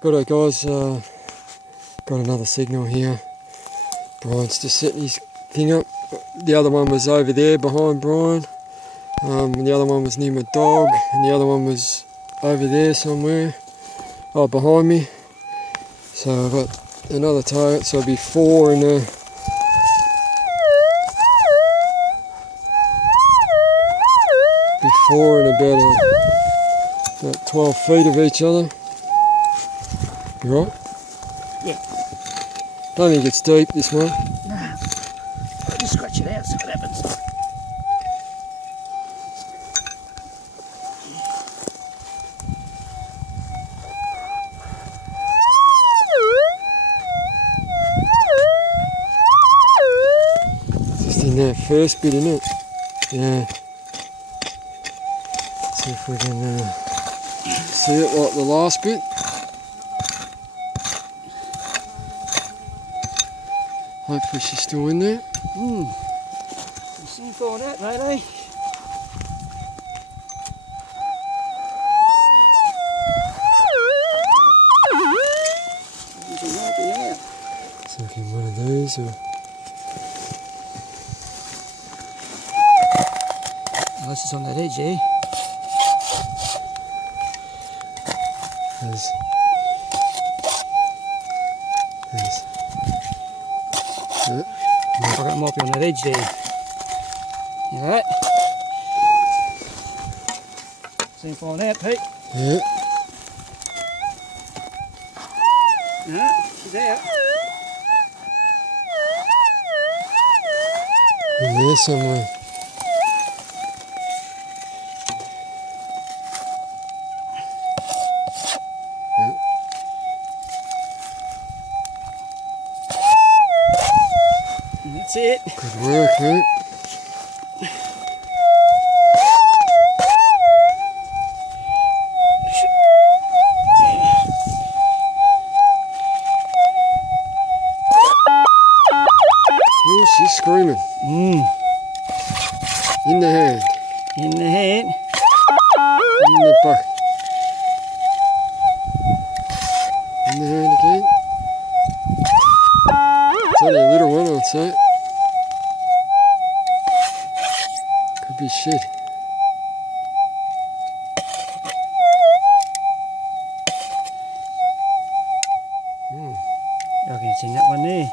Good guys, got another signal here. Brian's just setting his thing up. The other one was over there behind Brian. And the other one was near my dog, and the other one was over there somewhere. Oh, behind me. So I've got another target, so it'll be 4 in a... be 4 in about 12 feet of each other. You right? Yeah. Don't think it's deep, this one. No. Just scratch it out, see what happens. Just in that first bit, isn't it? Yeah. See if we can see it like the last bit. Hopefully she's still in there. We'll soon find out, mate, eh? So if one of these or... Unless it's on that edge, eh? There's yeah. I reckon it might be on that edge there. You know that? Soon find out, Pete. Yeah. No, she's out. In there somewhere. That's it. Good work, mate. Oh, she's screaming. In the hand. In the hand. In the buck. In the hand again. It's only a little one, I'd say. Could be shit. I reckon it's in that one there.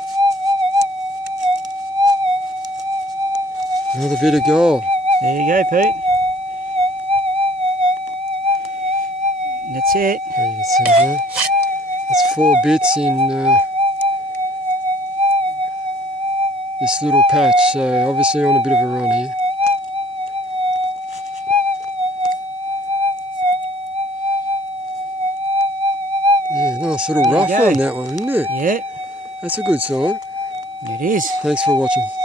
Another bit of gold. There you go, Pete. That's it. There you can see that. That's 4 bits in this little patch, so obviously on a bit of a run here. Yeah, nice little There you rough go. on that one, isn't it? Yeah, That's a good sign. it is. Thanks for watching.